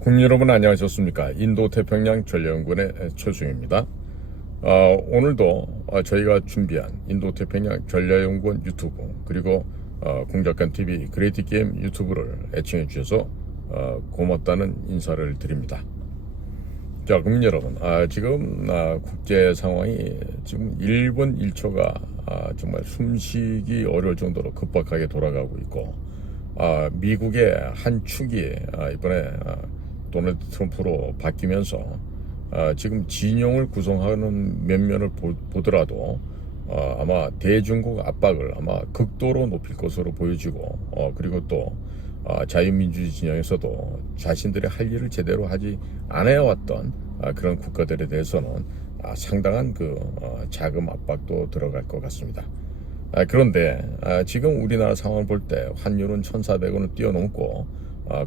국민 여러분 안녕하셨습니까? 인도태평양 전략연구원의 최수영입니다. 오늘도 저희가 준비한 인도태평양 전략연구원 유튜브 그리고 공작관 TV 그레이트 게임 유튜브를 애청해 주셔서 고맙다는 인사를 드립니다. 자, 국민 여러분, 지금 국제 상황이 지금 1분 1초가 정말 숨쉬기 어려울 정도로 급박하게 돌아가고 있고, 미국의 한 축이 이번에 도널드 트럼프로 바뀌면서 지금 진영을 구성하는 면면을 보더라도 아마 대중국 압박을 아마 극도로 높일 것으로 보여지고, 그리고 또 자유민주주의 진영에서도 자신들의 할 일을 제대로 하지 않아왔던 그런 국가들에 대해서는 상당한 자금 압박도 들어갈 것 같습니다. 그런데 지금 우리나라 상황을 볼 때 환율은 1,400원을 뛰어넘고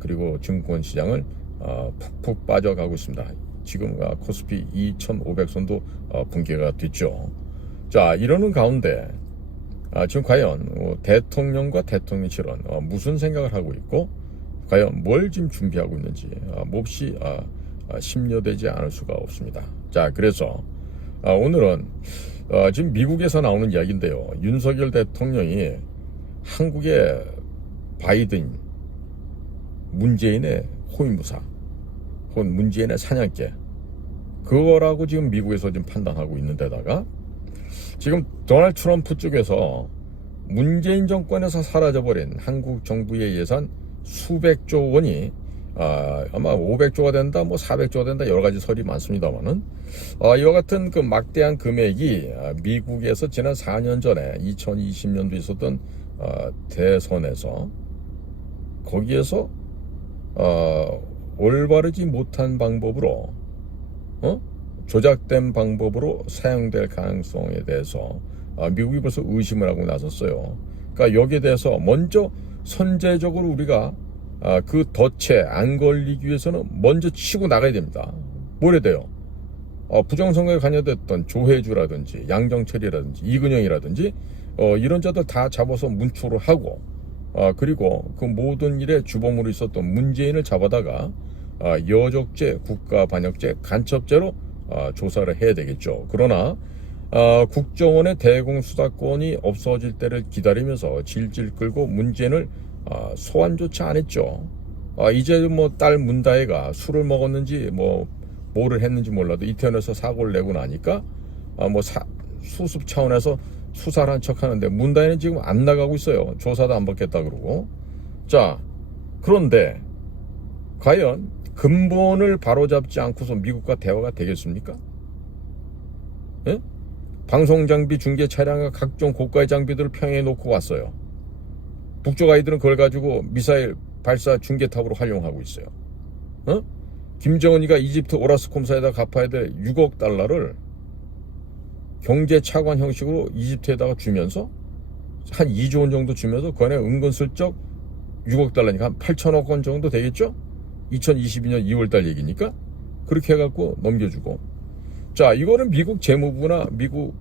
그리고 증권 시장을 푹푹 빠져가고 있습니다. 지금 코스피 2,500선도 붕괴가 됐죠. 자, 이러는 가운데 지금 과연 대통령과 대통령실은 무슨 생각을 하고 있고 과연 뭘 지금 준비하고 있는지 몹시 심려되지 않을 수가 없습니다. 자, 그래서 오늘은 지금 미국에서 나오는 이야기인데요. 윤석열 대통령이 한국의 바이든, 문재인의 호위무사, 혹은 문재인의 사냥개, 그거라고 지금 미국에서 지금 판단하고 있는 데다가 지금 도널드 트럼프 쪽에서 문재인 정권에서 사라져버린 한국 정부의 예산 수백조 원이 아마 500조가 된다, 400조가 된다, 여러 가지 설이 많습니다만은 이와 같은 막대한 금액이 미국에서 지난 4년 전에 2020년도에 있었던 대선에서 거기에서 올바르지 못한 방법으로 조작된 방법으로 사용될 가능성에 대해서 미국이 벌써 의심을 하고 나섰어요. 그러니까 여기에 대해서 먼저 선제적으로 우리가 그 덫에 안 걸리기 위해서는 먼저 치고 나가야 됩니다. 뭘 해야 돼요? 부정선거에 관여됐던 조혜주라든지 양정철이라든지 이근영이라든지 이런 자들 다 잡아서 문초를 하고 그리고 그 모든 일에 주범으로 있었던 문재인을 잡아다가 여적죄, 국가반역죄, 간첩죄로 조사를 해야 되겠죠. 그러나 국정원의 대공수사권이 없어질 때를 기다리면서 질질 끌고 문재인을 소환조차 안 했죠. 이제 딸 문다혜가 술을 먹었는지 뭐를 했는지 몰라도 이태원에서 사고를 내고 나니까 수습 차원에서 수사를 한 척 하는데 문다혜는 지금 안 나가고 있어요. 조사도 안 받겠다 그러고. 자, 그런데 과연 근본을 바로잡지 않고서 미국과 대화가 되겠습니까? 예? 방송장비, 중계 차량과 각종 고가의 장비들을 평양에 놓고 왔어요. 북쪽 아이들은 그걸 가지고 미사일 발사 중계탑으로 활용하고 있어요. 김정은이가 이집트 오라스콤사에다 갚아야 될 6억 달러를 경제 차관 형식으로 이집트에다가 주면서 한 2조 원 정도 주면서 그 안에 은근슬쩍 6억 달러니까 한 8천억 원 정도 되겠죠? 2022년 2월달 얘기니까 그렇게 해갖고 넘겨주고. 자, 이거는 미국 재무부나 미국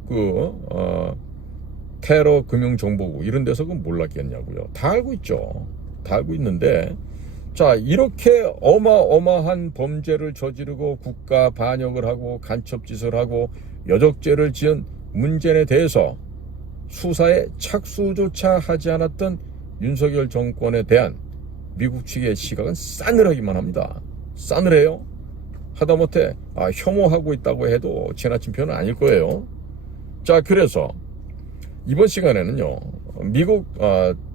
테러 금융정보국 이런 데서 그건 몰랐겠냐고요. 다 알고 있죠. 다 알고 있는데, 자, 이렇게 어마어마한 범죄를 저지르고 국가 반역을 하고 간첩짓을 하고 여적죄를 지은 문재인에 대해서 수사에 착수조차 하지 않았던 윤석열 정권에 대한 미국 측의 시각은 싸늘하기만 합니다. 싸늘해요. 하다못해 혐오하고 있다고 해도 지나친 표현은 아닐 거예요. 자, 그래서 이번 시간에는요, 미국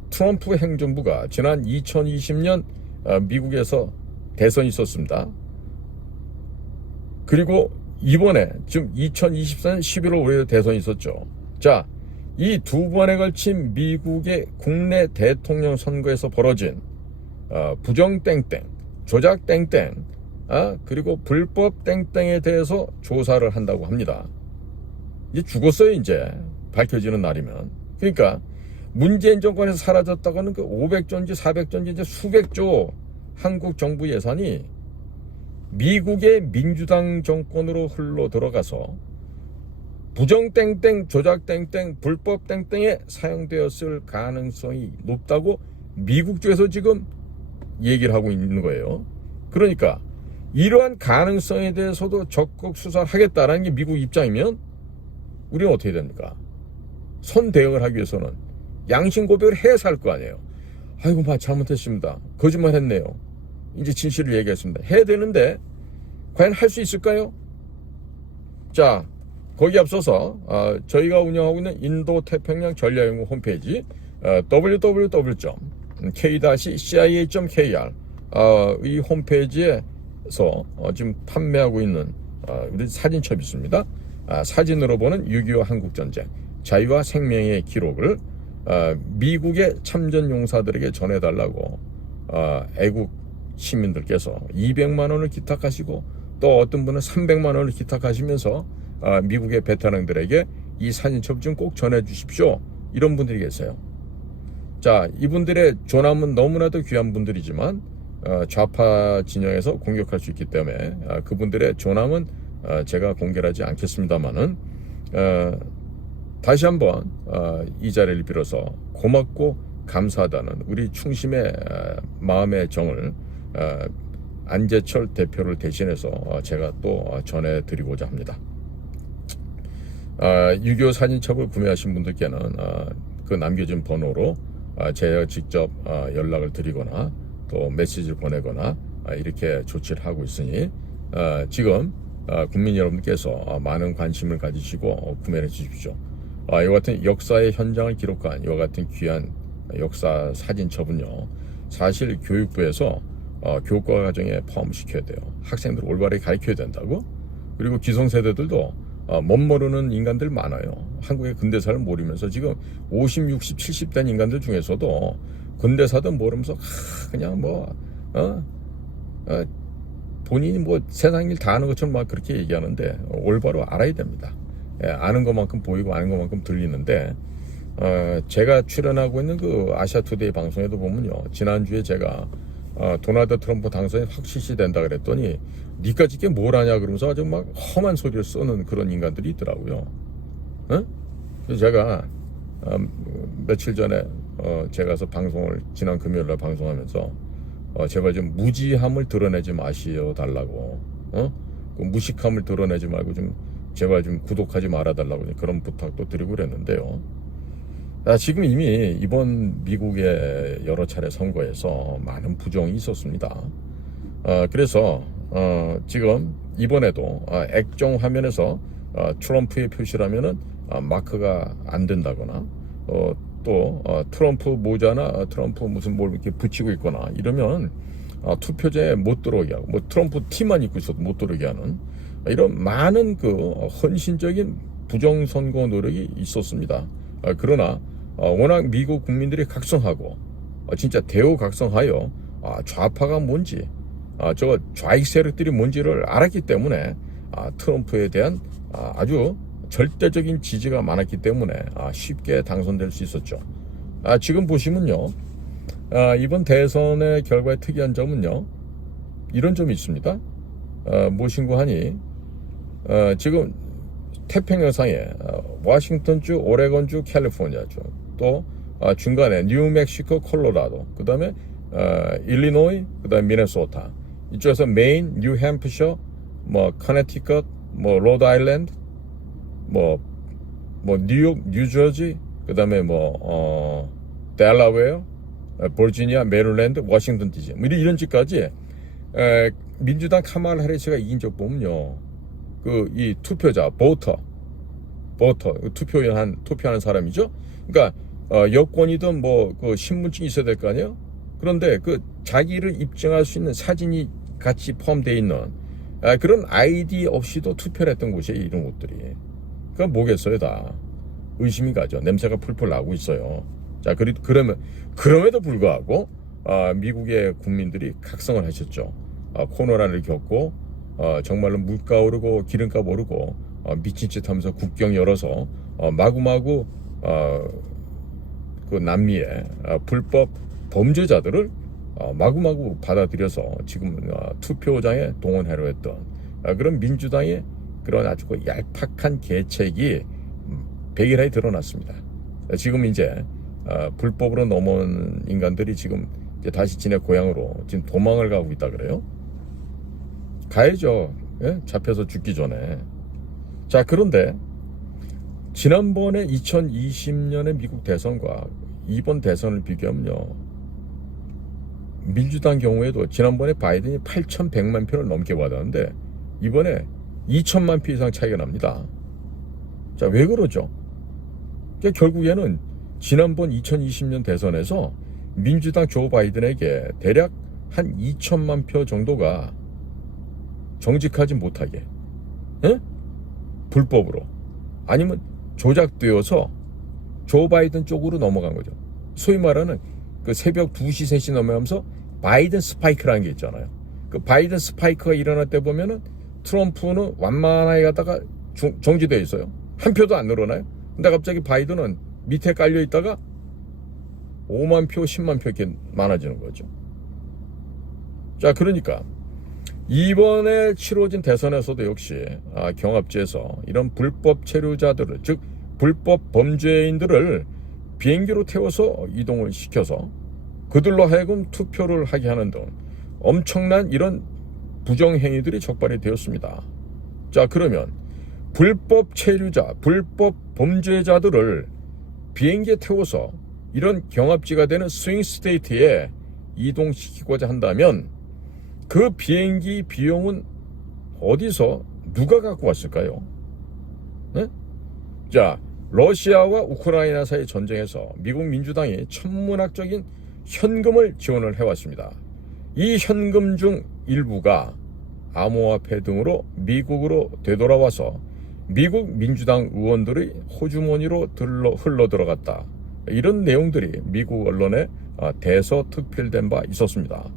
트럼프 행정부가 지난 2020년 미국에서 대선이 있었습니다. 그리고 이번에 지금 2024년 11월 5일 대선이 있었죠. 자, 이 두 번에 걸친 미국의 국내 대통령 선거에서 벌어진 부정 땡땡, 조작 땡땡, 그리고 불법 땡땡에 대해서 조사를 한다고 합니다. 이제 죽었어요, 이제. 밝혀지는 날이면. 그러니까 문재인 정권에서 사라졌다고는 500조인지 400조인지 이제 수백조 한국 정부 예산이 미국의 민주당 정권으로 흘러 들어가서 부정 땡땡, 조작 땡땡, 불법 땡땡에 사용되었을 가능성이 높다고 미국 쪽에서 지금 얘기를 하고 있는 거예요. 그러니까 이러한 가능성에 대해서도 적극 수사를 하겠다라는 게 미국 입장이면 우리는 어떻게 됩니까? 선 대응을 하기 위해서는 양심 고백을 해서 할 거 아니에요. 아이고, 잘못했습니다. 거짓말 했네요. 이제 진실을 얘기했습니다. 해야 되는데 과연 할 수 있을까요? 자, 거기에 앞서서 저희가 운영하고 있는 인도태평양 전략연구 홈페이지 www.k-cia.kr 이 홈페이지에서 지금 판매하고 있는 우리 사진첩이 있습니다. 사진으로 보는 6.25 한국전쟁 자유와 생명의 기록을 미국의 참전 용사들에게 전해달라고 애국 시민들께서 200만 원을 기탁하시고 또 어떤 분은 300만 원을 기탁하시면서 미국의 베테랑들에게 이 사진첩 좀 꼭 전해주십시오. 이런 분들이 계세요. 자, 이분들의 존함은 너무나도 귀한 분들이지만 좌파 진영에서 공격할 수 있기 때문에 그분들의 존함은 제가 공개하지 않겠습니다만은 다시 한번 이 자리를 빌어서 고맙고 감사하다는 우리 충심의 마음의 정을 안재철 대표를 대신해서 제가 또 전해드리고자 합니다. 6.25 사진첩을 구매하신 분들께는 그 남겨진 번호로 제가 직접 연락을 드리거나 또 메시지를 보내거나 이렇게 조치를 하고 있으니 지금 국민 여러분께서 많은 관심을 가지시고 구매를 해 주십시오. 이와 같은 역사의 현장을 기록한 이와 같은 귀한 역사 사진첩은요, 사실 교육부에서 교과 과정에 포함시켜야 돼요. 학생들 올바르게 가르쳐야 된다고. 그리고 기성세대들도 못 모르는 인간들 많아요. 한국의 근대사를 모르면서 지금 50, 60, 70 된 인간들 중에서도 근대사도 모르면서 그냥 본인이 세상 일 다 아는 것처럼 막 그렇게 얘기하는데 올바로 알아야 됩니다. 아는 것만큼 보이고 아는 것만큼 들리는데 제가 출연하고 있는 그 아시아투데이 방송에도 보면요, 지난주에 제가 도널드 트럼프 당선이 확실시 된다 그랬더니 니까지 게 뭘 하냐 그러면서 아주 막 험한 소리를 써는 그런 인간들이 있더라고요. 그래서 제가 며칠 전에 제가 가서 방송을 지난 금요일날 방송하면서 제발 좀 무지함을 드러내지 마시어 달라고, 그 무식함을 드러내지 말고 좀 제발 좀 구독하지 말아 달라고 그런 부탁도 드리고 그랬는데요. 지금 이미 이번 미국의 여러 차례 선거에서 많은 부정이 있었습니다. 그래서 지금 이번에도 액정 화면에서 트럼프의 표시라면은 마크가 안 된다거나 또 트럼프 모자나 트럼프 무슨 뭘 이렇게 붙이고 있거나 이러면 투표제에 못 들어오게 하고 트럼프 티만 입고 있어도 못 들어오게 하는 이런 많은 그 헌신적인 부정선거 노력이 있었습니다. 그러나 워낙 미국 국민들이 각성하고 진짜 대우각성하여 좌파가 뭔지 저 좌익 세력들이 뭔지를 알았기 때문에 트럼프에 대한 아주 절대적인 지지가 많았기 때문에 쉽게 당선될 수 있었죠. 지금 보시면요, 이번 대선의 결과의 특이한 점은요, 이런 점이 있습니다. 무엇인고 하니 지금 태평양상에 워싱턴주, 오레곤주, 캘리포니아주, 또 중간에 뉴멕시코, 콜로라도, 그 다음에 일리노이, 그 다음에 미네소타, 이쪽에서 메인, 뉴햄프셔, 커네티컷, 로드아일랜드, 뉴욕, 뉴저지, 그 다음에 델라웨어, 버지니아, 메릴랜드, 워싱턴 DC, 이런 집까지 민주당 카말라 해리스가 이긴 적 보면요, 이 투표자, 보터, 투표하는 사람이죠. 그러니까 여권이든 그 신분증이 있어야 될 거 아니에요. 그런데 그 자기를 입증할 수 있는 사진이 같이 포함되어 있는 그런 아이디 없이도 투표를 했던 곳이에요, 이런 곳들이. 그건 뭐겠어요, 다 의심이 가죠. 냄새가 풀풀 나고 있어요. 자, 그럼에도 불구하고 미국의 국민들이 각성을 하셨죠. 코로나를 겪고 정말로 물가 오르고 기름값 오르고 미친 짓 하면서 국경 열어서 마구마구 그 남미의 불법 범죄자들을 마구마구 받아들여서 지금 투표장에 동원하려 했던 그런 민주당의 그런 아주 그 얄팍한 계책이 백일하에 드러났습니다. 지금 이제 불법으로 넘어온 인간들이 지금 이제 다시 지네 고향으로 지금 도망을 가고 있다 그래요. 가야죠. 예? 잡혀서 죽기 전에. 자, 그런데 지난번에 2020년의 미국 대선과 이번 대선을 비교하면요, 민주당 경우에도 지난번에 바이든이 8,100만 표를 넘게 받았는데 이번에 2천만 표 이상 차이가 납니다. 자, 왜 그러죠? 결국에는 지난번 2020년 대선에서 민주당 조 바이든에게 대략 한 2천만 표 정도가 정직하지 못하게, 에? 불법으로 아니면 조작되어서 조 바이든 쪽으로 넘어간 거죠. 소위 말하는 그 새벽 2시, 3시 넘어가면서 바이든 스파이크라는 게 있잖아요. 그 바이든 스파이크가 일어날 때 보면은 트럼프는 완만하게 가다가 정지되어 있어요. 한 표도 안 늘어나요. 근데 갑자기 바이든은 밑에 깔려 있다가 5만 표, 10만 표 이렇게 많아지는 거죠. 자, 그러니까 이번에 치러진 대선에서도 역시 경합지에서 이런 불법 체류자들을, 즉 불법 범죄인들을 비행기로 태워서 이동을 시켜서 그들로 하여금 투표를 하게 하는 등 엄청난 이런 부정행위들이 적발이 되었습니다. 자, 그러면 불법 체류자, 불법 범죄자들을 비행기에 태워서 이런 경합지가 되는 스윙 스테이트에 이동시키고자 한다면 그 비행기 비용은 어디서 누가 갖고 왔을까요? 네? 자, 러시아와 우크라이나 사이 전쟁에서 미국 민주당이 천문학적인 현금을 지원을 해왔습니다. 이 현금 중 일부가 암호화폐 등으로 미국으로 되돌아와서 미국 민주당 의원들의 호주머니로 흘러들어갔다. 이런 내용들이 미국 언론에 대서특필된 바 있었습니다.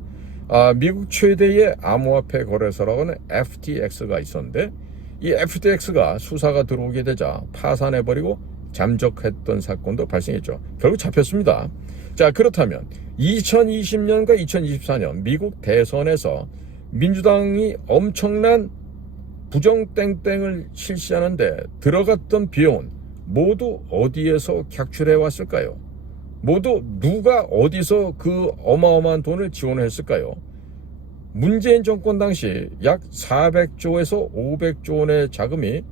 미국 최대의 암호화폐 거래소라고 하는 FTX가 있었는데 이 FTX가 수사가 들어오게 되자 파산해버리고 잠적했던 사건도 발생했죠. 결국 잡혔습니다. 자, 그렇다면 2020년과 2024년 미국 대선에서 민주당이 엄청난 부정땡땡을 실시하는데 들어갔던 비용은 모두 어디에서 객출해 왔을까요? 모두 누가 어디서 그 어마어마한 돈을 지원했을까요? 문재인 정권 당시 약 400조에서 500조 원의 자금이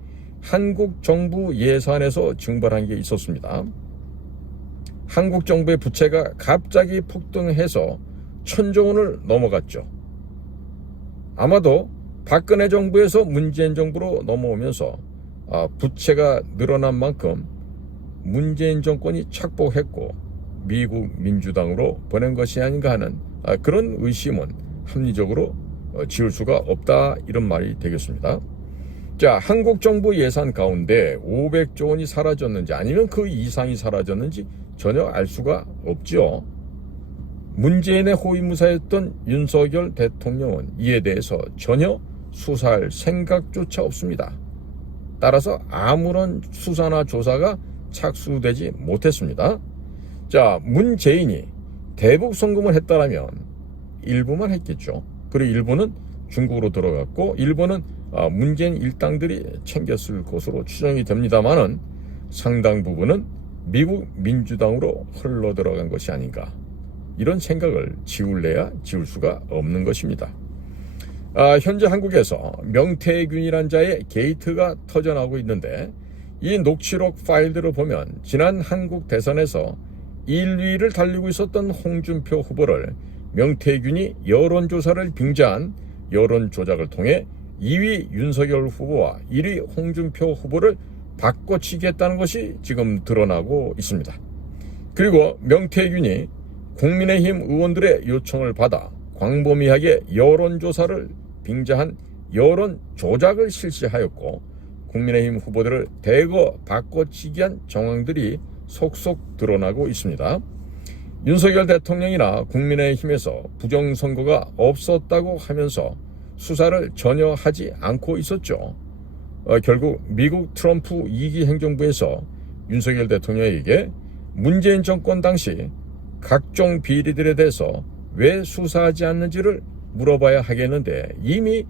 한국 정부 예산에서 증발한 게 있었습니다. 한국 정부의 부채가 갑자기 폭등해서 1,000조 원을 넘어갔죠. 아마도 박근혜 정부에서 문재인 정부로 넘어오면서 부채가 늘어난 만큼 문재인 정권이 착복했고 미국 민주당으로 보낸 것이 아닌가 하는 그런 의심은 합리적으로 지울 수가 없다, 이런 말이 되겠습니다. 자, 한국 정부 예산 가운데 500조 원이 사라졌는지 아니면 그 이상이 사라졌는지 전혀 알 수가 없죠. 문재인의 호위무사였던 윤석열 대통령은 이에 대해서 전혀 수사할 생각조차 없습니다. 따라서 아무런 수사나 조사가 착수되지 못했습니다. 자, 문재인이 대북 송금을 했다라면 일부만 했겠죠. 그리고 일부는 중국으로 들어갔고 일부는 문재인 일당들이 챙겼을 것으로 추정이 됩니다만은 상당 부분은 미국 민주당으로 흘러들어간 것이 아닌가, 이런 생각을 지울래야 지울 수가 없는 것입니다. 현재 한국에서 명태균이란 자의 게이트가 터져나오고 있는데 이 녹취록 파일들을 보면 지난 한국 대선에서 1위를 달리고 있었던 홍준표 후보를 명태균이 여론조사를 빙자한 여론조작을 통해 2위 윤석열 후보와 1위 홍준표 후보를 바꿔치기했다는 것이 지금 드러나고 있습니다. 그리고 명태균이 국민의힘 의원들의 요청을 받아 광범위하게 여론조사를 빙자한 여론조작을 실시하였고 국민의힘 후보들을 대거 바꿔치기한 정황들이 속속 드러나고 있습니다. 윤석열 대통령이나 국민의힘에서 부정선거가 없었다고 하면서 수사를 전혀 하지 않고 있었죠. 결국 미국 트럼프 2기 행정부에서 윤석열 대통령에게 문재인 정권 당시 각종 비리들에 대해서 왜 수사하지 않는지를 물어봐야 하겠는데 이미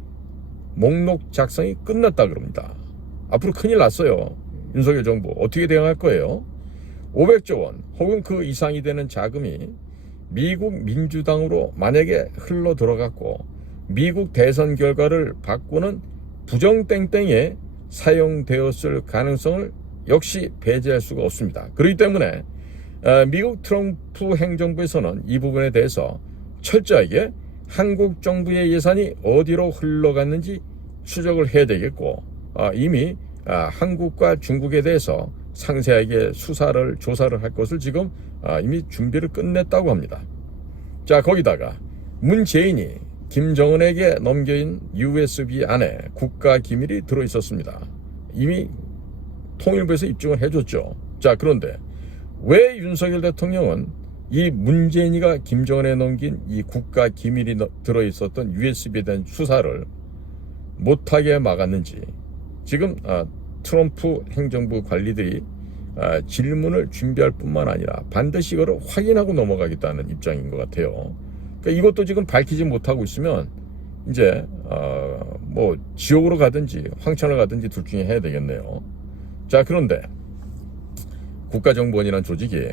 목록 작성이 끝났다 그럽니다. 앞으로 큰일 났어요. 윤석열 정부 어떻게 대응할 거예요? 500조 원 혹은 그 이상이 되는 자금이 미국 민주당으로 만약에 흘러 들어갔고 미국 대선 결과를 바꾸는 부정땡땡에 사용되었을 가능성을 역시 배제할 수가 없습니다. 그렇기 때문에 미국 트럼프 행정부에서는 이 부분에 대해서 철저하게 한국 정부의 예산이 어디로 흘러갔는지 추적을 해야 되겠고, 이미 한국과 중국에 대해서 상세하게 조사를 할 것을 지금 이미 준비를 끝냈다고 합니다. 자, 거기다가 문재인이 김정은에게 넘겨인 USB 안에 국가 기밀이 들어있었습니다. 이미 통일부에서 입증을 해줬죠. 자, 그런데 왜 윤석열 대통령은 이 문재인이가 김정은에 넘긴 이 국가 기밀이 들어있었던 USB에 대한 수사를 못하게 막았는지 지금 트럼프 행정부 관리들이 질문을 준비할 뿐만 아니라 반드시 이거를 확인하고 넘어가겠다는 입장인 것 같아요. 그러니까 이것도 지금 밝히지 못하고 있으면 이제 뭐 지옥으로 가든지 황천을 가든지 둘 중에 해야 되겠네요. 자, 그런데 국가정보원이라는 조직이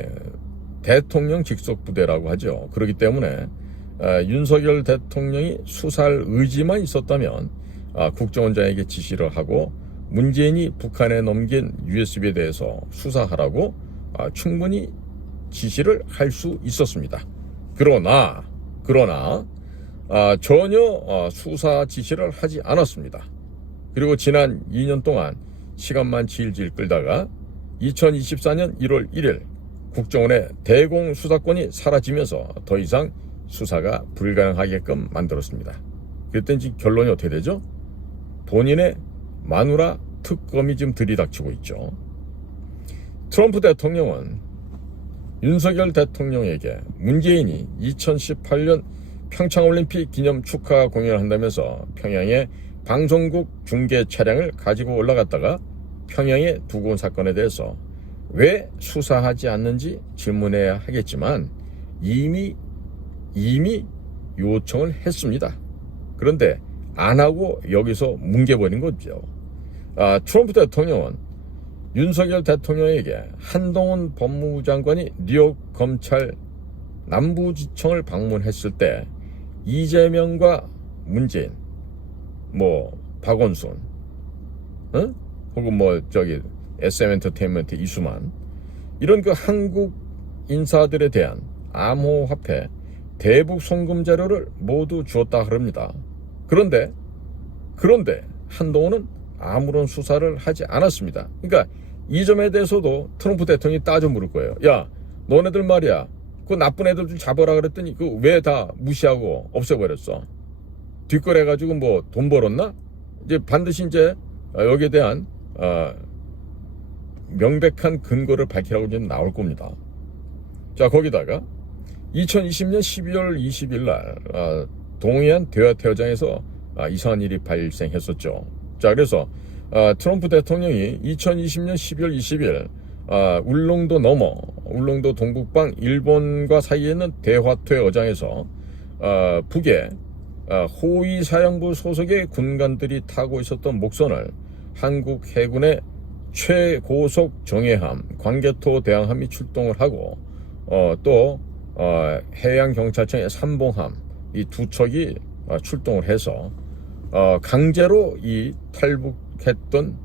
대통령 직속 부대라고 하죠. 그렇기 때문에 윤석열 대통령이 수사할 의지만 있었다면 국정원장에게 지시를 하고 문재인이 북한에 넘긴 USB에 대해서 수사하라고 충분히 지시를 할 수 있었습니다. 그러나 전혀 수사 지시를 하지 않았습니다. 그리고 지난 2년 동안 시간만 질질 끌다가 2024년 1월 1일 국정원의 대공 수사권이 사라지면서 더 이상 수사가 불가능하게끔 만들었습니다. 그랬더니 지금 결론이 어떻게 되죠? 본인의 마누라 특검이 지금 들이닥치고 있죠. 트럼프 대통령은 윤석열 대통령에게 문재인이 2018년 평창올림픽 기념 축하 공연을 한다면서 평양에 방송국 중계 차량을 가지고 올라갔다가 평양에 두고 온 사건에 대해서 왜 수사하지 않는지 질문해야 하겠지만 이미 요청을 했습니다. 그런데 안 하고 여기서 뭉개버린 거죠. 트럼프 대통령은 윤석열 대통령에게 한동훈 법무부 장관이 뉴욕 검찰 남부지청을 방문했을 때 이재명과 문재인, 박원순, 혹은 SM엔터테인먼트 이수만, 이런 그 한국 인사들에 대한 암호화폐 대북 송금 자료를 모두 주었다 그럽니다. 그런데 한동훈은 아무런 수사를 하지 않았습니다. 그러니까 이 점에 대해서도 트럼프 대통령이 따져 물을 거예요. 야, 너네들 말이야, 그 나쁜 애들 좀 잡아라 그랬더니 그 왜 다 무시하고 없애버렸어? 뒷거래 해가지고 돈 벌었나? 이제 반드시 이제 여기에 대한 명백한 근거를 밝히라고 이제 나올 겁니다. 자, 거기다가 2020년 12월 20일 날 동해안 대화태어장에서 이상한 일이 발생했었죠. 자, 그래서 트럼프 대통령이 2020년 12월 20일 울릉도 동북방 일본과 사이에 있는 대화태어장에서 북에 호위 사령부 소속의 군艦들이 타고 있었던 목선을 한국 해군의 최고속 정예함 광개토 대왕함이 출동을 하고 또 해양경찰청의 삼봉함 이 두 척이 출동을 해서 강제로 이 탈북했던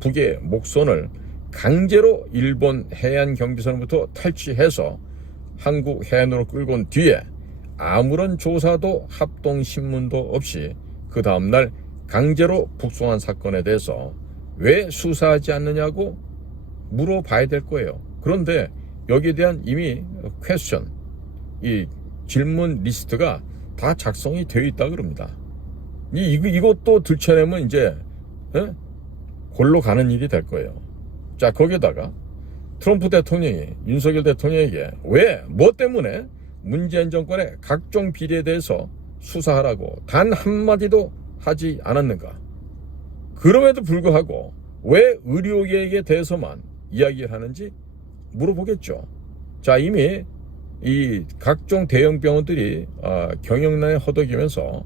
북의 목선을 강제로 일본 해안경비선으로부터 탈취해서 한국 해안으로 끌고 온 뒤에 아무런 조사도 합동신문도 없이 그 다음날 강제로 북송한 사건에 대해서 왜 수사하지 않느냐고 물어봐야 될 거예요. 그런데 여기에 대한 이미 퀘스천, 이 질문 리스트가 다 작성이 되어 있다 그럽니다. 이것도 들춰내면 이제 골로 가는 일이 될 거예요. 자, 거기에다가 트럼프 대통령이 윤석열 대통령에게 뭐 때문에 문재인 정권의 각종 비리에 대해서 수사하라고 단 한마디도 하지 않았는가? 그럼에도 불구하고 왜 의료계에 대해서만 이야기를 하는지 물어보겠죠. 자, 이미 이 각종 대형 병원들이 경영난에 허덕이면서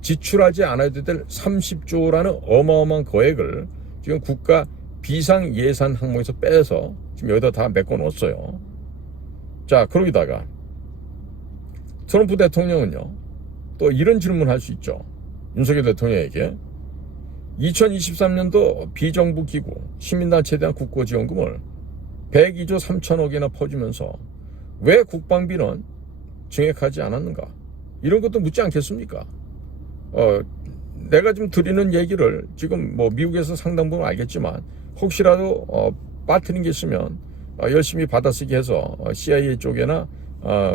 지출하지 않아야 될 30조라는 어마어마한 거액을 지금 국가 비상 예산 항목에서 빼서 지금 여기다 다 메꿔 놓았어요. 자, 그러기다가 트럼프 대통령은요 또 이런 질문을 할 수 있죠. 윤석열 대통령에게 2023년도 비정부 기구 시민단체에 대한 국고지원금을 102조 3천억이나 퍼주면서 왜 국방비는 증액하지 않았는가? 이런 것도 묻지 않겠습니까? 내가 지금 드리는 얘기를 지금 뭐 미국에서 상당 부분 알겠지만 혹시라도 빠뜨린 게 있으면 열심히 받아쓰기 해서 CIA 쪽에나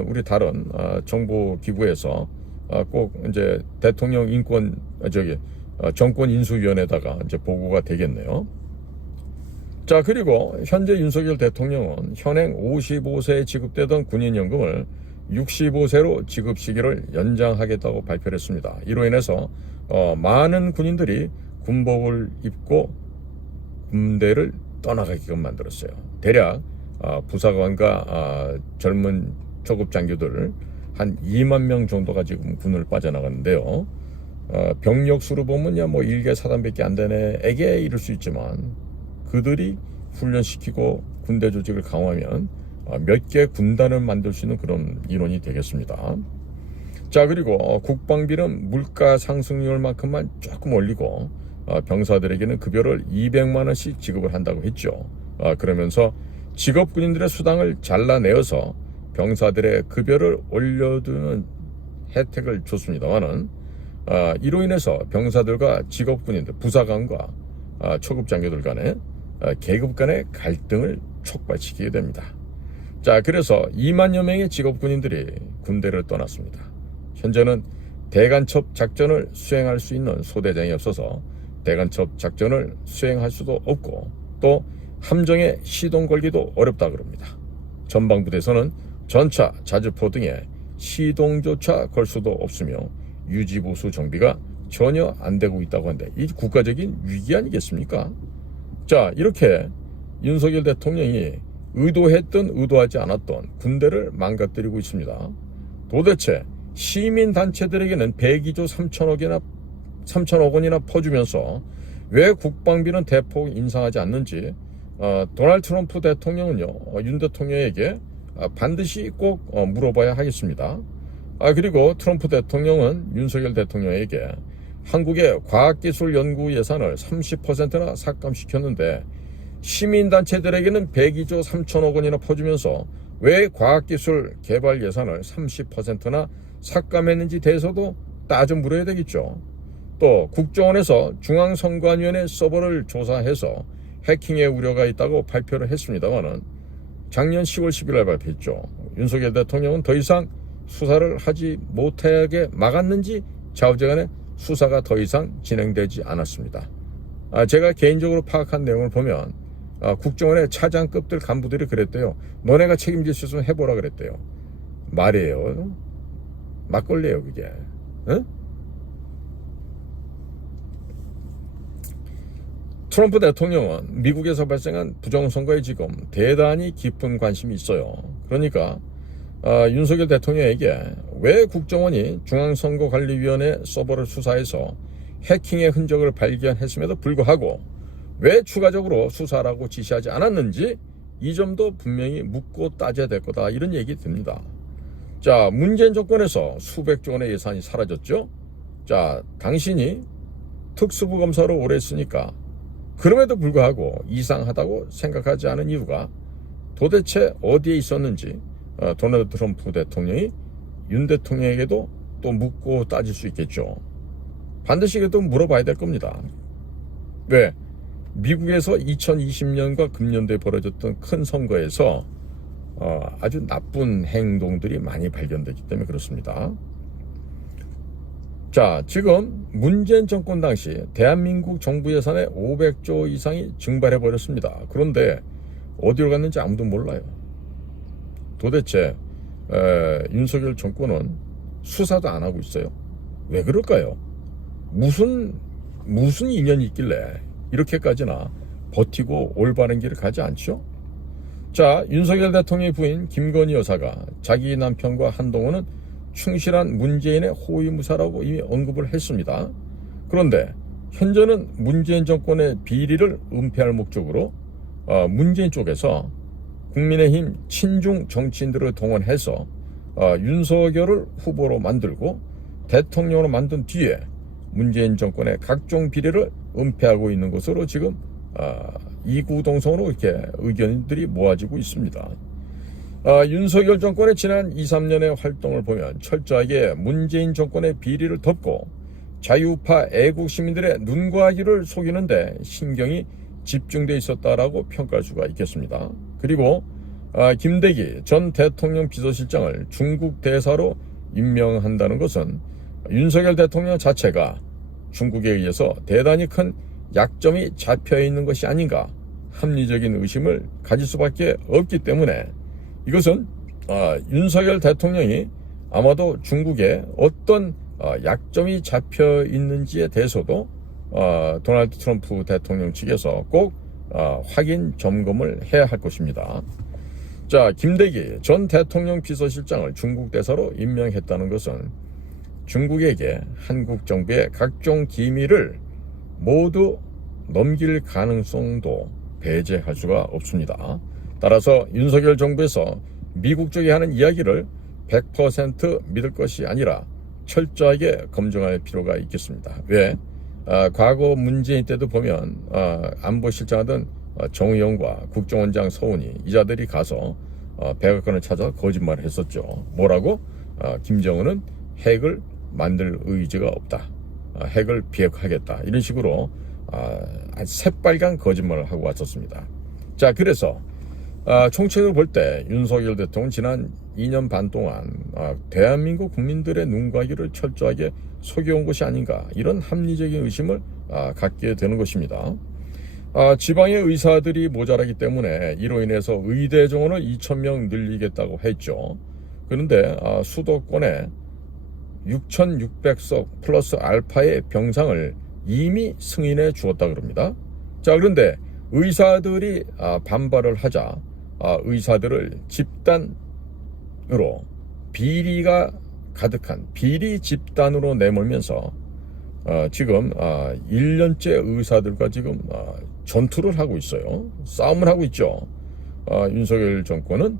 우리 다른 정보 기구에서 꼭 이제 대통령 인권 정권 인수위원회에다가 이제 보고가 되겠네요. 자, 그리고 현재 윤석열 대통령은 현행 55세에 지급되던 군인연금을 65세로 지급 시기를 연장하겠다고 발표를 했습니다. 이로 인해서 많은 군인들이 군복을 입고 군대를 떠나가게끔 만들었어요. 대략 부사관과 젊은 초급 장교들 한 2만 명 정도가 지금 군을 빠져나갔는데요. 병력 수로 보면 뭐 1개 사단밖에 안 되네에게 이를 수 있지만 그들이 훈련시키고 군대 조직을 강화하면 몇 개 군단을 만들 수 있는 그런 인원이 되겠습니다. 자, 그리고 국방비는 물가 상승률만큼만 조금 올리고 병사들에게는 급여를 200만 원씩 지급을 한다고 했죠. 그러면서 직업군인들의 수당을 잘라내어서 병사들의 급여를 올려두는 혜택을 줬습니다만은 이로 인해서 병사들과 직업군인들, 부사관과 초급 장교들 간에 계급 간의 갈등을 촉발시키게 됩니다. 자, 그래서 2만여 명의 직업군인들이 군대를 떠났습니다. 현재는 대간첩 작전을 수행할 수 있는 소대장이 없어서 대간첩 작전을 수행할 수도 없고 또 함정에 시동 걸기도 어렵다 그럽니다. 전방부대에서는 전차, 자주포 등에 시동조차 걸 수도 없으며 유지보수 정비가 전혀 안 되고 있다고 하는데 이 국가적인 위기 아니겠습니까? 자, 이렇게 윤석열 대통령이 의도했든 의도하지 않았던 군대를 망가뜨리고 있습니다. 도대체 시민단체들에게는 102조 3천억 원이나 퍼주면서 왜 국방비는 대폭 인상하지 않는지 도널드 트럼프 대통령은요, 윤 대통령에게 반드시 꼭 물어봐야 하겠습니다. 그리고 트럼프 대통령은 윤석열 대통령에게 한국의 과학기술 연구 예산을 30%나 삭감시켰는데 시민단체들에게는 102조 3천억 원이나 퍼주면서 왜 과학기술 개발 예산을 30%나 삭감했는지 대해서도 따져 물어야 되겠죠. 또 국정원에서 중앙선관위원회 서버를 조사해서 해킹의 우려가 있다고 발표를 했습니다만은 작년 10월 11일 발표했죠. 윤석열 대통령은 더 이상 수사를 하지 못하게 막았는지 좌우지간에 수사가 더 이상 진행되지 않았습니다. 제가 개인적으로 파악한 내용을 보면 국정원의 차장급들 간부들이 그랬대요. 너네가 책임질 수 있으면 해보라 그랬대요. 말이에요. 막걸리예요 그게. 응? 트럼프 대통령은 미국에서 발생한 부정선거에 지금 대단히 깊은 관심이 있어요. 그러니까 윤석열 대통령에게 왜 국정원이 중앙선거관리위원회 서버를 수사해서 해킹의 흔적을 발견했음에도 불구하고 왜 추가적으로 수사라고 지시하지 않았는지 이 점도 분명히 묻고 따져야 될 거다 이런 얘기 듭니다. 자, 문재인 정권에서 수백조 원의 예산이 사라졌죠. 자, 당신이 특수부 검사로 오래 했으니까 그럼에도 불구하고 이상하다고 생각하지 않은 이유가 도대체 어디에 있었는지 도널드 트럼프 대통령이 윤 대통령에게도 또 묻고 따질 수 있겠죠. 반드시 그래도 물어봐야 될 겁니다. 왜? 미국에서 2020년과 금년도에 벌어졌던 큰 선거에서 아주 나쁜 행동들이 많이 발견됐기 때문에 그렇습니다. 자, 지금 문재인 정권 당시 대한민국 정부 예산의 500조 이상이 증발해버렸습니다. 그런데 어디로 갔는지 아무도 몰라요. 도대체 윤석열 정권은 수사도 안 하고 있어요. 왜 그럴까요? 무슨 인연이 있길래 이렇게까지나 버티고 올바른 길을 가지 않죠? 자, 윤석열 대통령의 부인 김건희 여사가 자기 남편과 한동훈은 충실한 문재인의 호위무사라고 이미 언급을 했습니다. 그런데 현재는 문재인 정권의 비리를 은폐할 목적으로 문재인 쪽에서 국민의힘 친중 정치인들을 동원해서 윤석열을 후보로 만들고 대통령으로 만든 뒤에 문재인 정권의 각종 비리를 은폐하고 있는 것으로 지금 이구동성으로 이렇게 의견들이 모아지고 있습니다. 윤석열 정권의 지난 2, 3년의 활동을 보면 철저하게 문재인 정권의 비리를 덮고 자유파 애국 시민들의 눈과 귀를 속이는데 신경이 집중돼 있었다라고 평가할 수가 있겠습니다. 그리고 김대기 전 대통령 비서실장을 중국 대사로 임명한다는 것은 윤석열 대통령 자체가 중국에 의해서 대단히 큰 약점이 잡혀 있는 것이 아닌가 합리적인 의심을 가질 수밖에 없기 때문에 이것은 윤석열 대통령이 아마도 중국에 어떤 약점이 잡혀 있는지에 대해서도 도널드 트럼프 대통령 측에서 꼭 확인 점검을 해야 할 것입니다. 자, 김대기 전 대통령 비서실장을 중국 대사로 임명했다는 것은 중국에게 한국 정부의 각종 기밀을 모두 넘길 가능성도 배제할 수가 없습니다. 따라서 윤석열 정부에서 미국 쪽이 하는 이야기를 100% 믿을 것이 아니라 철저하게 검증할 필요가 있겠습니다. 왜? 과거 문재인 때도 보면 안보실장하던 정의용과 국정원장 서훈이 이자들이 가서 백악관을 찾아 거짓말을 했었죠. 뭐라고? 김정은은 핵을 만들 의지가 없다. 핵을 비핵화하겠다. 이런 식으로 새빨간 거짓말을 하고 왔었습니다. 자, 그래서 총체적으로 볼 때 윤석열 대통령은 지난 2년 반 동안 대한민국 국민들의 눈과 귀를 철저하게 속여온 것이 아닌가 이런 합리적인 의심을 갖게 되는 것입니다. 지방의 의사들이 모자라기 때문에 이로 인해서 의대 정원을 2,000명 늘리겠다고 했죠. 그런데 수도권에 6,600석 플러스 알파의 병상을 이미 승인해 주었다 그럽니다. 자, 그런데 의사들이 반발을 하자 의사들을 집단으로 비리가 가득한 비리 집단으로 내몰면서 지금 1년째 의사들과 지금 전투를 하고 있어요. 싸움을 하고 있죠. 윤석열 대통령은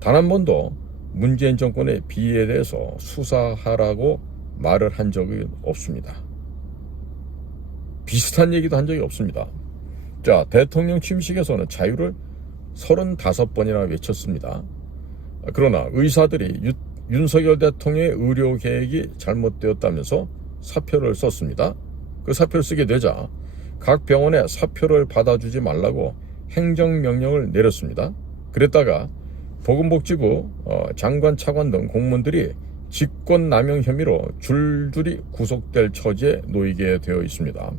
단 한 번도 문재인 정권의 비리에 대해서 수사하라고 말을 한 적이 없습니다. 비슷한 얘기도 한 적이 없습니다. 자, 대통령 취임식에서는 자유를 35번이나 외쳤습니다. 그러나 의사들이 윤석열 대통령의 의료 계획이 잘못되었다면서 사표를 썼습니다. 그 사표를 쓰게 되자 각 병원에 사표를 받아주지 말라고 행정명령을 내렸습니다. 그랬다가 보건복지부 장관, 차관 등 공무원들이 직권남용 혐의로 줄줄이 구속될 처지에 놓이게 되어 있습니다.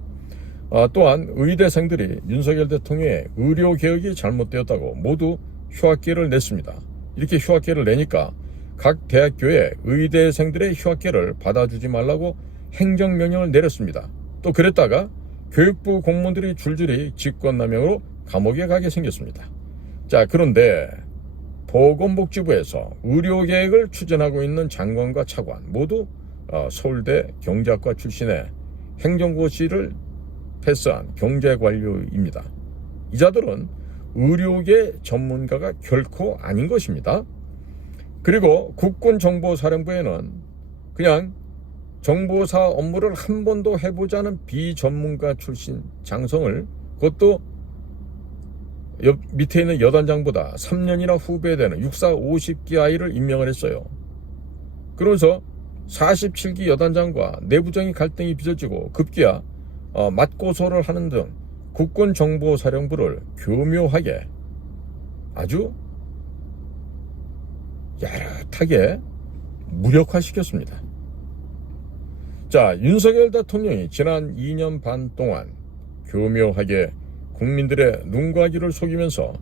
또한 의대생들이 윤석열 대통령의 의료개혁이 잘못되었다고 모두 휴학계를 냈습니다. 이렇게 휴학계를 내니까 각 대학교에 의대생들의 휴학계를 받아주지 말라고 행정명령을 내렸습니다. 또 그랬다가 교육부 공무원들이 줄줄이 직권남용으로 감옥에 가게 생겼습니다. 자, 그런데 보건복지부에서 의료계획을 추진하고 있는 장관과 차관 모두 서울대 경제학과 출신의 행정고시를 패스한 경제관료입니다. 이자들은 의료계 전문가가 결코 아닌 것입니다. 그리고 국군정보사령부에는 그냥 정보사 업무를 한 번도 해보지 않은 비전문가 출신 장성을 그것도 밑에 있는 여단장보다 3년이나 후배되는 육사 50기 아이를 임명을 했어요. 그러면서 47기 여단장과 내부적인 갈등이 빚어지고 급기야 맞고소를 하는 등 국군정보사령부를 교묘하게 아주 야릇하게 무력화시켰습니다. 자, 윤석열 대통령이 지난 2년 반 동안 교묘하게 국민들의 눈과 귀를 속이면서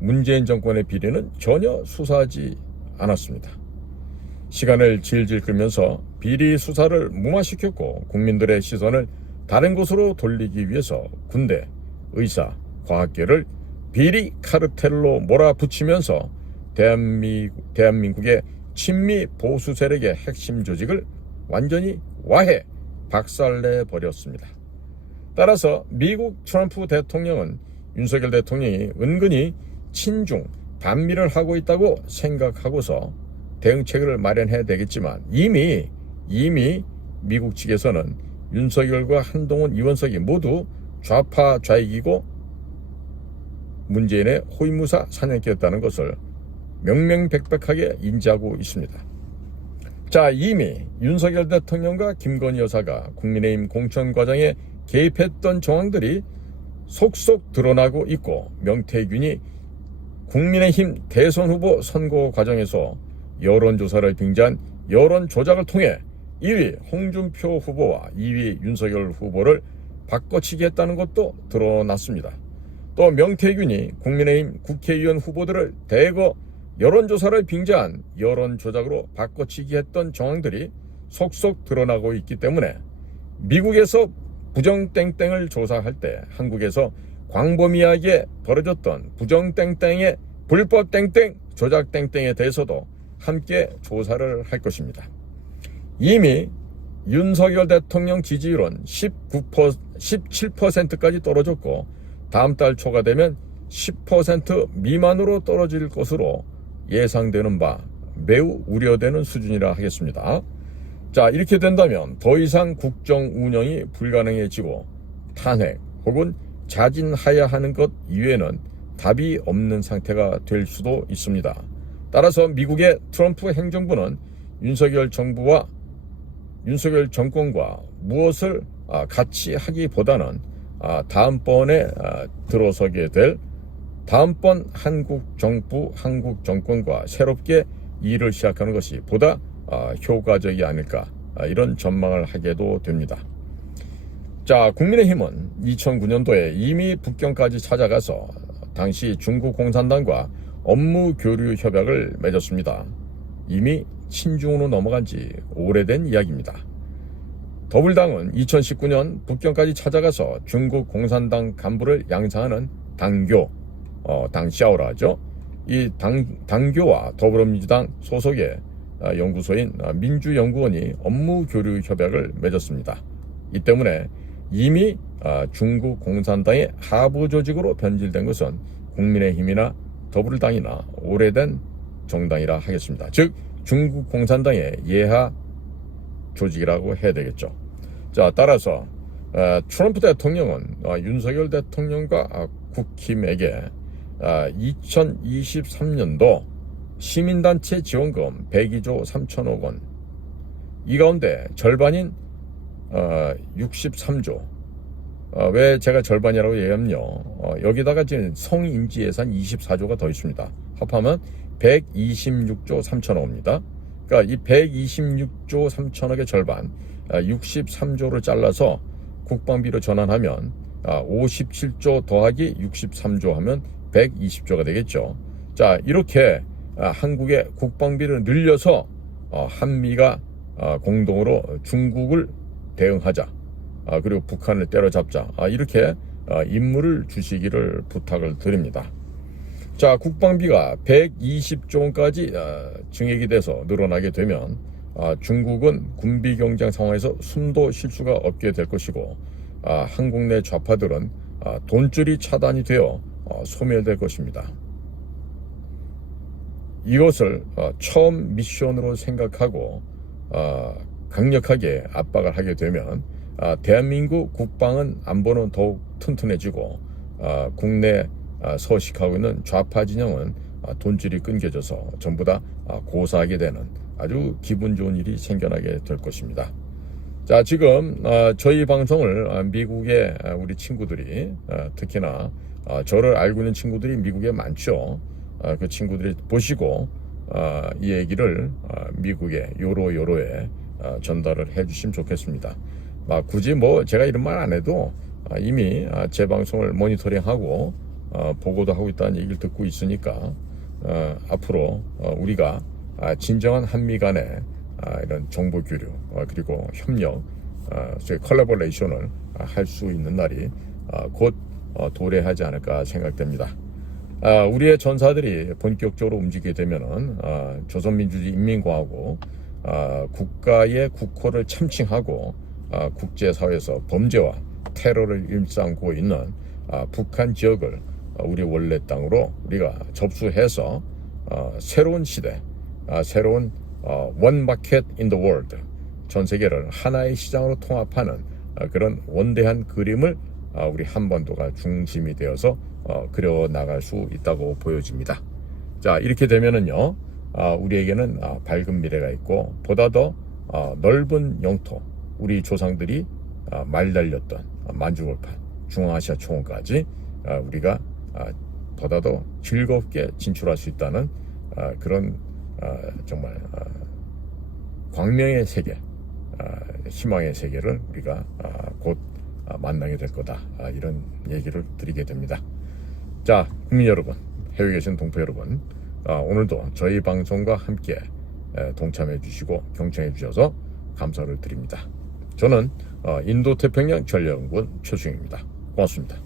문재인 정권의 비리는 전혀 수사하지 않았습니다. 시간을 질질 끌면서 비리 수사를 무마시켰고 국민들의 시선을 다른 곳으로 돌리기 위해서 군대, 의사, 과학계를 비리 카르텔로 몰아붙이면서 대한민국의 친미 보수 세력의 핵심 조직을 완전히 박살내 버렸습니다. 따라서 미국 트럼프 대통령은 윤석열 대통령이 은근히 친중, 반미를 하고 있다고 생각하고서 대응책을 마련해야 되겠지만 이미 미국 측에서는 윤석열과 한동훈, 이원석이 모두 좌파 좌익이고 문재인의 호위무사 사냥개였다는 것을 명명백백하게 인지하고 있습니다. 자, 이미 윤석열 대통령과 김건희 여사가 국민의힘 공천 과정에 개입했던 정황들이 속속 드러나고 있고, 명태균이 국민의힘 대선 후보 선거 과정에서 여론조사를 빙자한 여론 조작을 통해 1위 홍준표 후보와 2위 윤석열 후보를 바꿔치기 했다는 것도 드러났습니다. 또 명태균이 국민의힘 국회의원 후보들을 대거 여론조사를 빙자한 여론조작으로 바꿔치기 했던 정황들이 속속 드러나고 있기 때문에 미국에서 부정땡땡을 조사할 때 한국에서 광범위하게 벌어졌던 부정땡땡의 불법땡땡, 조작땡땡에 대해서도 함께 조사를 할 것입니다. 이미 윤석열 대통령 지지율은 17%까지 떨어졌고, 다음 달 초가 되면 10% 미만으로 떨어질 것으로 예상되는 바 매우 우려되는 수준이라 하겠습니다. 자, 이렇게 된다면 더 이상 국정 운영이 불가능해지고 탄핵 혹은 자진해야 하는 것 이외에는 답이 없는 상태가 될 수도 있습니다. 따라서 미국의 트럼프 행정부는 윤석열 정부와 윤석열 정권과 무엇을 같이 하기보다는 다음번에 들어서게 될 다음번 한국 정부, 한국 정권과 새롭게 일을 시작하는 것이 보다 효과적이 아닐까, 이런 전망을 하게도 됩니다. 자, 국민의힘은 2009년도에 이미 북경까지 찾아가서 당시 중국 공산당과 업무 교류 협약을 맺었습니다. 이미 친중으로 넘어간 지 오래된 이야기입니다. 더불당은 2019년 북경까지 찾아가서 중국 공산당 간부를 양상하는 당교, 당샤오라 하죠. 이 당교와 더불어민주당 소속의 연구소인 민주연구원이 업무 교류 협약을 맺었습니다. 이 때문에 이미 중국 공산당의 하부 조직으로 변질된 것은 국민의힘이나 더불어당이나 오래된 정당이라 하겠습니다. 즉 중국 공산당의 예하 조직이라고 해야 되겠죠. 자, 따라서 트럼프 대통령은 윤석열 대통령과 국힘에게 2023년도 시민단체 지원금 102조 3천억 원, 이 가운데 절반인 63조, 왜 제가 절반이라고 얘기하면요, 여기다가 지금 성인지 예산 24조가 더 있습니다. 합하면 126조 3천억 원입니다. 그러니까 이 126조 3천억의 절반 63조를 잘라서 국방비로 전환하면 57조 더하기 63조 하면 120조가 되겠죠. 자, 이렇게 한국의 국방비를 늘려서 한미가 공동으로 중국을 대응하자, 그리고 북한을 때려잡자, 이렇게 임무를 주시기를 부탁을 드립니다. 자, 국방비가 120조 원까지 증액이 돼서 늘어나게 되면 중국은 군비 경쟁 상황에서 숨도 쉴 수가 없게 될 것이고, 한국 내 좌파들은 돈줄이 차단이 되어 소멸될 것입니다. 이것을 처음 미션으로 생각하고 강력하게 압박을 하게 되면 대한민국 국방은 안보는 더욱 튼튼해지고, 국내 서식하고 있는 좌파 진영은 돈줄이 끊겨져서 전부 다 고사하게 되는 아주 기분 좋은 일이 생겨나게 될 것입니다. 자, 지금 저희 방송을 미국의 우리 친구들이, 특히나 저를 알고 있는 친구들이 미국에 많죠. 그 친구들이 보시고 이 얘기를 미국의 요로요로에 전달을 해주시면 좋겠습니다. 굳이 제가 이런 말 안 해도 이미 제 방송을 모니터링하고 보고도 하고 있다는 얘기를 듣고 있으니까 앞으로 우리가 진정한 한미 간의 이런 정보 교류, 그리고 협력, 컬래버레이션을 할 수 있는 날이 곧 도래하지 않을까 생각됩니다. 우리의 전사들이 본격적으로 움직이게 되면은 조선민주주의 인민공화국 국가의 국호를 참칭하고 국제사회에서 범죄와 테러를 일삼고 있는 북한 지역을 우리 원래 땅으로 우리가 접수해서 새로운 시대, 새로운 one market in the world, 전 세계를 하나의 시장으로 통합하는 그런 원대한 그림을 우리 한반도가 중심이 되어서 그려 나갈 수 있다고 보여집니다. 자, 이렇게 되면은요, 우리에게는 밝은 미래가 있고 보다 더 넓은 영토, 우리 조상들이 말 달렸던 만주골판, 중앙아시아 초원까지 우리가 보다 더 즐겁게 진출할 수 있다는 그런 정말 광명의 세계, 희망의 세계를 우리가 곧 만나게 될 거다, 이런 얘기를 드리게 됩니다. 자, 국민 여러분, 해외에 계신 동포 여러분, 오늘도 저희 방송과 함께 동참해 주시고 경청해 주셔서 감사를 드립니다. 저는 인도태평양 전략연구원 최수영입니다. 고맙습니다.